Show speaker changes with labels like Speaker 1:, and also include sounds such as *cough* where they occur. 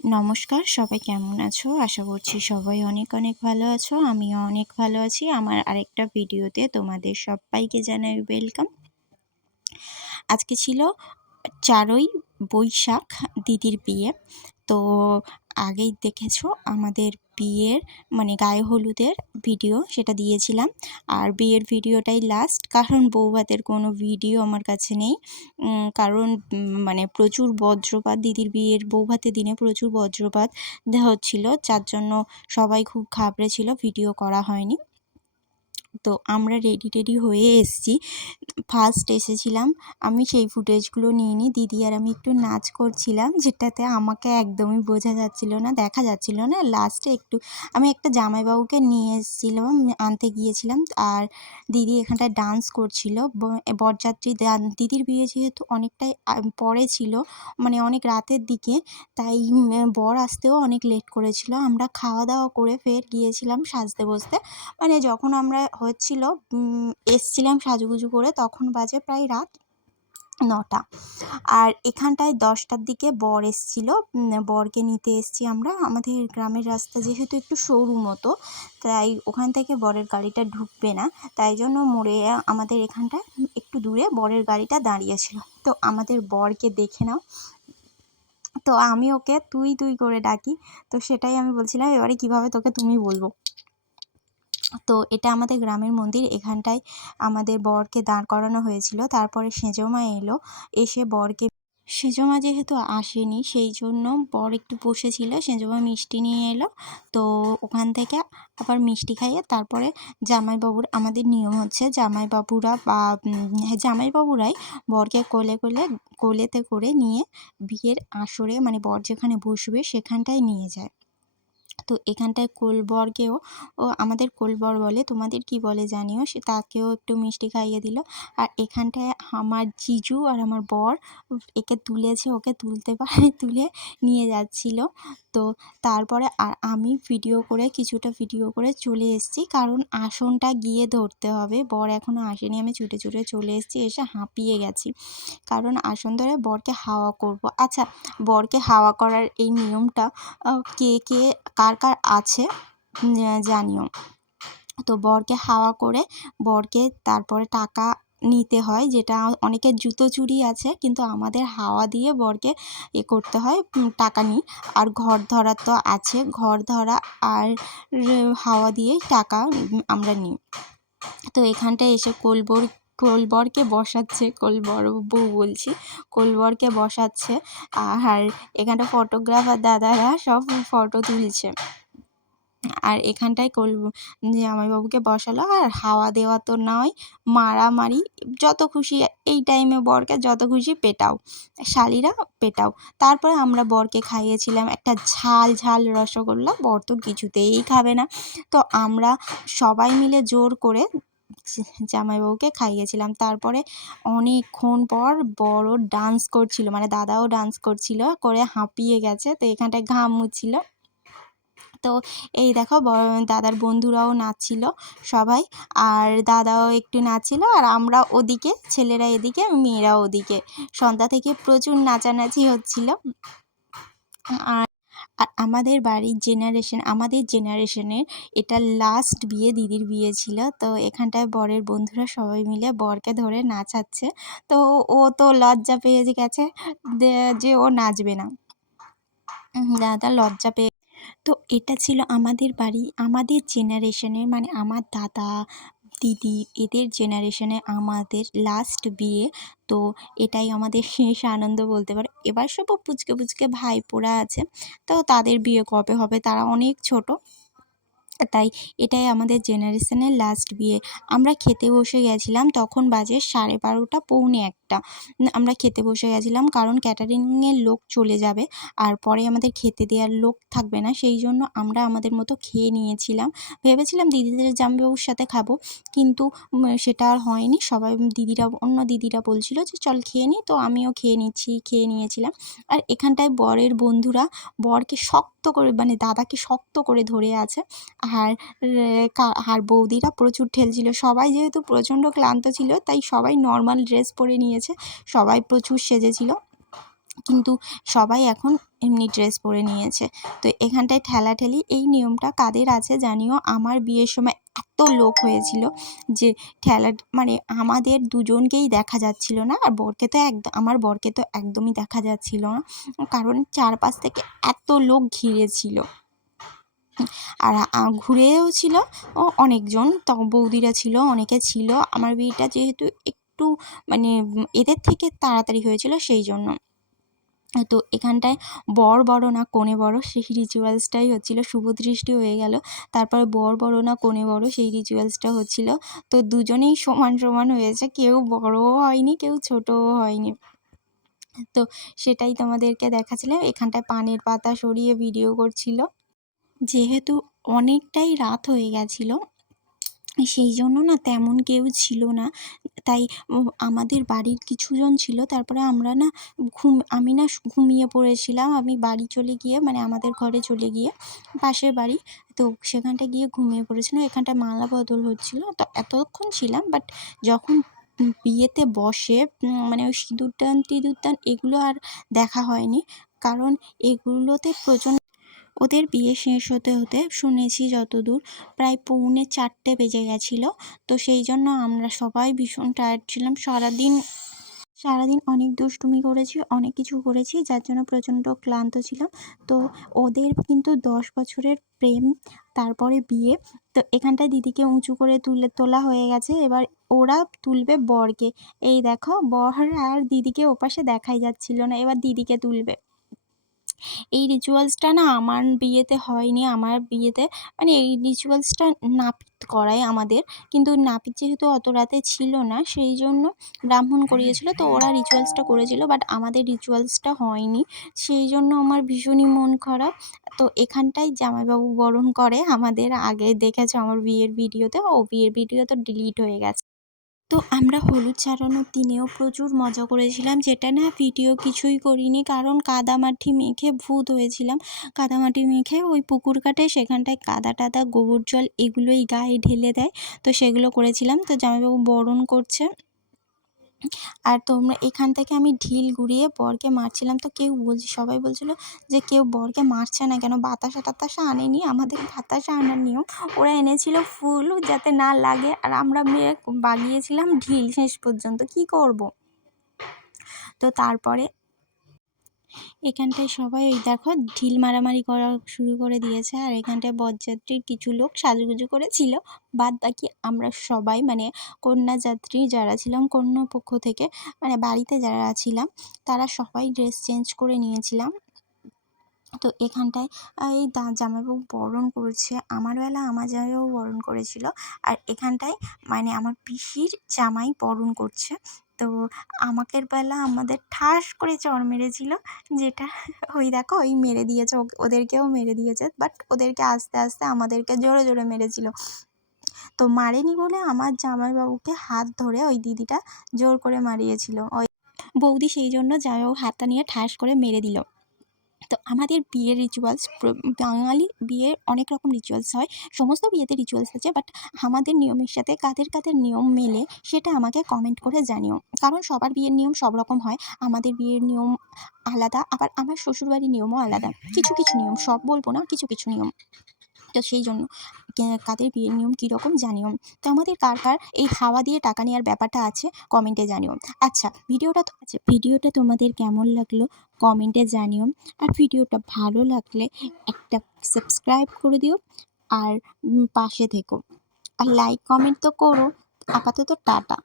Speaker 1: নমস্কার, সবাই কেমন আছো? আশা করছি সবাই অনেক অনেক ভালো আছো, আমিও অনেক ভালো আছি। আমার আরেকটা ভিডিওতে তোমাদের সবাইকে জানাই ওয়েলকাম আজকে ছিল চারই বৈশাখ দিদির বিয়ে। তো আগেই দেখেছ আমাদের বিয়ের মানে গায়ে হলুদের ভিডিও সেটা দিয়েছিলাম। আর বিয়ের ভিডিওটাই লাস্ট কারণ বৌভাতের কোনো ভিডিও আমার কাছে নেই। কারণ মানে প্রচুর বজ্রপাত, দিদির বিয়ের, বৌভাতের দিনে প্রচুর বজ্রপাত দেওয়া হচ্ছিল, যার জন্য সবাই খুব ঘাবড়ে ভিডিও করা হয়নি। তো আমরা রেডি টেডি হয়ে এসেছি। ফার্স্ট এসেছিলাম, আমি সেই ফুটেজগুলো নিয়ে নিই। দিদি আর আমি একটু নাচ করছিলাম, যেটাতে আমাকে একদমই বোঝা যাচ্ছিল না, দেখা যাচ্ছিল না। লাস্টে একটু, আমি একটা জামাইবাবুকে নিয়ে এসেছিলাম, আনতে গিয়েছিলাম। আর দিদি এখানটায় ডান্স করছিল। বরযাত্রী দিদির বিয়ে যেহেতু অনেকটাই পরে ছিল মানে অনেক রাতের দিকে, তাই বর আসতেও অনেক লেট করেছিল। আমরা খাওয়া দাওয়া করে ফের গিয়েছিলাম সাজতে বসতে মানে যখন আমরা হচ্ছিল এসছিলাম সাজুগুজু করে তখন বাজে প্রায় রাত নটা। আর এখানটায় দশটার দিকে বর এসছিল বরকে নিতে এসছি আমরা। আমাদের গ্রামের রাস্তা যেহেতু একটু সরু মতো, তাই ওখান থেকে বরের গাড়িটা ঢুকবে না। তাই জন্য মোড়ে আমাদের এখানটায় একটু দূরে বরের গাড়িটা দাঁড়িয়েছিল। তো আমাদের বরকে দেখে নাও। তো আমি ওকে তুই তুই করে ডাকি। তো সেটাই আমি বলছিলাম, এবারে কীভাবে তোকে তুমি বলব? তো এটা আমাদের গ্রামের মন্দির। এখানটায় আমাদের বরকে দাঁড় করানো হয়েছিল। তারপরে সেজমা এলো। এসে বরকে সেজমা যেহেতু আসেনি, সেই জন্য বর একটু বসেছিল। সেজমা মিষ্টি নিয়ে এলো। তো ওখান থেকে আবার মিষ্টি খাইয়ে তারপরে জামাইবাবুর আমাদের নিয়ম হচ্ছে জামাইবাবুরা বা জামাইবাবুরাই বরকে কোলে কোলে, কোলেতে করে নিয়ে বিয়ের আসরে মানে বর যেখানে বসবে সেখানটায় নিয়ে যায়। তো এখানটায় কোলবরকেও ও আমাদের কোলবর বলে, তোমাদের কি বলে জানিও? সে তাকেও একটু মিষ্টি খাইয়ে দিল। আর এখানটায় আমার জিজু আর আমার বর, একে তুলেছে, ওকে তুলতে পারে *laughs* তুলে নিয়ে যাচ্ছিল। তো তারপরে আর আমি ভিডিও করে, কিছুটা ভিডিও করে চলে এসেছি। কারণ আসনটা গিয়ে ধরতে হবে। বর এখনও আসেনি। আমি ছুটে ছুটে চলে এসেছি, এসে হাঁপিয়ে গেছি। কারণ আসন ধরে বরকে হাওয়া করব। আচ্ছা বরকে হাওয়া করার এই নিয়মটা কে কে, কার কার আছে জানিও। তো বরকে হাওয়া করে বরকে তারপরে টাকা নিতে হয়, যেটা অনেকের জুতো চুরি আছে, কিন্তু আমাদের হাওয়া দিয়ে বরকে এ করতে হয় টাকা নিই। আর ঘর ধরা তো আছে, ঘর ধরা আর হাওয়া দিয়েই টাকা আমরা নিই। তো এখানটায় এসে কোলবর কোলবরকে বসাচ্ছে, কোলবর বউ বলছি, কোলবরকে বসাচ্ছে। আর এখানটা ফটোগ্রাফার দাদারা সব ফটো তুলছে। আর এখানটায় কোল জামাইবাবুকে বসালো, আর হাওয়া দেওয়া তো নয়, মারামারি, যত খুশি এই টাইমে বরকে যত খুশি পেটাও, শালিরা পেটাও। তারপরে আমরা বরকে খাইয়েছিলাম, একটা ঝাল ঝাল রসগোল্লা, বর তো কিছুতেই খাবে না। তো আমরা সবাই মিলে জোর করে জামাইবাবুকে খাইয়েছিলাম তারপরে অনেকক্ষণ পর বড় ডান্স করছিল মানে দাদাও ডান্স করছিল, করে হাঁপিয়ে গেছে, তো এখানটায় ঘাম মুছছিল। তো এই দেখো দাদার বন্ধুরাও নাচছিল সবাই, আর দাদাও একটু নাচছিল, আর আমরা ওদিকে, ছেলেরা এদিকে মেয়েরা ওদিকে। সন্ধ্যা থেকে প্রচুর নাচানাচি হচ্ছিল। আর আর আমাদের বাড়ির জেনারেশন আমাদের জেনারেশনের এটা লাস্ট বিয়ে, দিদির বিয়ে ছিল। তো এখানটায় বরের বন্ধুরা সবাই মিলে বরকে ধরে নাচাচ্ছে। তো ও তো লজ্জা পেয়ে গেছে যে ও নাচবে না। দাদা লজ্জা পেয়ে তো এটা ছিল আমাদের বাড়ি, আমাদের জেনারেশনের মানে আমার দাদা দিদি, এদের জেনারেশনে আমাদের লাস্ট বিয়ে। তো এটাই আমাদের শেষ আনন্দ বলতে পারে। এবার সব পুচকে পুচকে ভাইপোরা আছে। তো তাদের বিয়ে কবে হবে? তারা অনেক ছোট। তাই এটাই আমাদের জেনারেশনের লাস্ট বিয়ে। আমরা খেতে বসে গেছিলাম তখন বাজে সাড়ে বারোটা, পৌনে একটা। আমরা খেতে বসে গেছিলাম কারণ ক্যাটারিংয়ের লোক চলে যাবে আর পরে আমাদের খেতে দেওয়ার লোক থাকবে না, সেই জন্য আমরা আমাদের মতো খেয়ে নিয়েছিলাম। ভেবেছিলাম দিদিদের জামাইবাবুর সাথে খাব কিন্তু সেটা আর হয়নি। সবাই দিদিরা, অন্য দিদিরা বলছিল যে, চল খেয়ে নিই তো আমিও খেয়ে নিচ্ছি, খেয়ে নিয়েছিলাম। আর এখানটায় বরের বন্ধুরা বরকে শক্ত করে মানে দাদাকে শক্ত করে ধরে আছে। আর আর বৌদিরা প্রচুর ঠেলছিল। সবাই যেহেতু প্রচণ্ড ক্লান্ত ছিল, তাই সবাই নর্মাল ড্রেস পরে নিয়েছে। সবাই প্রচুর সেজেছিল। কিন্তু সবাই এখন এমনি ড্রেস পরে নিয়েছে। তো এখানটায় ঠেলাঠেলি, এই নিয়মটা কাদের আছে জানিও? আমার বিয়ের সময় এত লোক হয়েছিল যে ঠেলা মানে আমাদের দুজনকেই দেখা যাচ্ছিল না, আর বরকে তো একদম আমার বরকে তো একদমই দেখা যাচ্ছিল না। কারণ চারপাশ থেকে এত লোক ঘিরে ছিল আর ঘুরেও ছিল ও অনেকজন, তো বৌদিরা ছিল, অনেকে ছিল। আমার বিয়েটা যেহেতু একটু মানে এদের থেকে তাড়াতাড়ি হয়েছিল সেই জন্য। তো এখানটায় বর বড় না কনে বড়, সেই রিচুয়ালসটাই হচ্ছিল, শুভ দৃষ্টি হয়ে গেল। তারপরে বর বড় না কনে বড়, সেই রিচুয়ালসটা হচ্ছিল। তো দুজনেই সমান সমান হয়েছে, কেউ বড়ও হয়নি, কেউ ছোটও হয়নি। তো সেটাই তোমাদেরকে দেখাচ্ছিলাম। এখানটায় পানের পাতা সরিয়ে ভিডিও করছিল। যেহেতু অনেকটাই রাত হয়ে গেছিল সেই জন্য না তেমন কেউ ছিল না। তাই আমাদের বাড়ির কিছুজন ছিল। তারপরে আমরা না ঘুম, আমি না ঘুমিয়ে পড়েছিলাম। আমি বাড়ি চলে গিয়ে মানে আমাদের ঘরে চলে গিয়ে পাশের বাড়ি, তো সেখানটা গিয়ে ঘুমিয়ে পড়েছিলাম। এখানটায় মালা বদল হচ্ছিল। তো এতক্ষণ ছিলাম বাট যখন বিয়েতে বসে মানে ওই সিঁদুরদান, টিঁদুরদান, এগুলো আর দেখা হয়নি। কারণ এগুলোতে প্রচণ্ড ওদের বিয়ে শেষ হতে হতে শুনেছি যতদূর প্রায় পৌনে চারটে বেজে গেছিল। তো সেই জন্য আমরা সবাই ভীষণ টায়ার্ড ছিলাম। সারাদিন সারাদিন অনেক দুষ্টুমি করেছি, অনেক কিছু করেছি, যার জন্য প্রচণ্ড ক্লান্ত ছিলাম। তো ওদের কিন্তু দশ বছরের প্রেম, তারপরে বিয়ে। তো এখানটায় দিদিকে উঁচু করে তুলে, তোলা হয়ে গেছে। এবার ওরা তুলবে বরকে। এই দেখো, বর আর দিদিকে ওপাশে দেখাই যাচ্ছিল না, এবার দিদিকে তুলবে। এই রিচুয়ালসটা না আমার বিয়েতে হয়নি, আমার বিয়েতে মানে এই রিচুয়ালসটা নাপিত করায় আমাদের। কিন্তু নাপিত যেহেতু অত রাতে ছিল না, সেই জন্য ব্রাহ্মণ করিয়েছিল, তো ওরা রিচুয়ালসটা করেছিল বাট আমাদের রিচুয়ালসটা হয়নি। সেই জন্য আমার ভীষণই মন খারাপ। তো এখানটায় জামাইবাবু বরণ করে আমাদের, আগে দেখেছ আমার বিয়ের ভিডিওতে ও বিয়ের ভিডিও তো ডিলিট হয়ে গেছে। তো আমরা হলুদ ছাড়ানোর দিনেও প্রচুর মজা করেছিলাম। যেটা না ভিডিও কিছুই করিনি, কারণ কাদামাটি মেখে ভূত হয়েছিলাম। কাদামাটি মেখে ওই পুকুর কাটে, সেখানটায় কাদা টাদা, গোবর জল এগুলোই গায়ে ঢেলে দেয়। তো সেগুলো করেছিলাম। তো জামাইবাবু বরণ করছে। আর তোমরা এখান থেকে আমি ঢিল ঘুরিয়ে বরকে মারছিলাম। তো কেউ বলছে, সবাই বলছিল যে কেউ বরকে মারছে না কেন? বাতাসা টাতাসা আনেনি? আমাদের বাতাসা আনার নিয়ম, ওরা এনেছিল ফুল যাতে না লাগে। আর আমরা মেয়ে বাগিয়েছিলাম ঢিল শেষ পর্যন্ত। কি করব? তো তারপরে এখানটায় সবাই ওই দেখো ঢিল মারামারি করা শুরু করে দিয়েছে, আর এখানটায় বরযাত্রীর কিছু লোক সাজুগুজু করেছিল। বাদ বাকি আমরা সবাই মানে কন্যাযাত্রী যারা ছিলাম, কন্যা পক্ষ থেকে মানে বাড়িতে যারা ছিলাম, তারা সবাই ড্রেস চেঞ্জ করে নিয়েছিলাম। তো এখানটায় এই জামাইবাবু বরণ করছে, আমার বেলা আমার জামাইবাবু বরণ করেছিল, আর এখানটায় মানে আমার পিসির জামাই বরণ করছে। তো আমাকের বেলা আমাদের ঠাস করে চড় মেরেছিল, যেটা ওই দেখো ওই মেরে দিয়েছে ওদেরকেও মেরে দিয়েছে বাট ওদেরকে আস্তে আস্তে আমাদেরকে জোরে জোরে মেরেছিল। তো মারেনি বলে আমার জামাইবাবুকে হাত ধরে ওই দিদিটা জোর করে মারিয়েছিল। ওই বৌদি সেই জন্য জামাইবাবু হাতটা নিয়ে ঠাস করে মেরে দিল। তো আমাদের বিয়ের রিচুয়ালস বাঙালি বিয়ের অনেক রকম রিচুয়ালস হয়। সমস্ত বিয়েতে রিচুয়ালস আছে বাট আমাদের নিয়মের সাথে কাদের কাদের নিয়ম মেলে সেটা আমাকে কমেন্ট করে জানিও। কারণ সবার বিয়ের নিয়ম সব রকম হয়, আমাদের বিয়ের নিয়ম আলাদা, আবার আমার শ্বশুরবাড়ির নিয়মও আলাদা। কিছু কিছু নিয়ম, সব বলব না, কিছু কিছু নিয়ম। তো সেই জন্য। কাদের বিয়ের নিয়ম কীরকম জানিও। তো আমাদের কার কার এই হাওয়া দিয়ে টাকা নেওয়ার ব্যাপারটা আছে কমেন্টে জানিও। আচ্ছা ভিডিওটা তো আচ্ছা ভিডিওটা তোমাদের কেমন লাগল কমেন্টে জানিও। আর ভিডিওটা ভালো লাগলে একটা সাবস্ক্রাইব করে দিও আর পাশে থেকো। আর লাইক, কমেন্ট তো করো। আপাতত টাটা।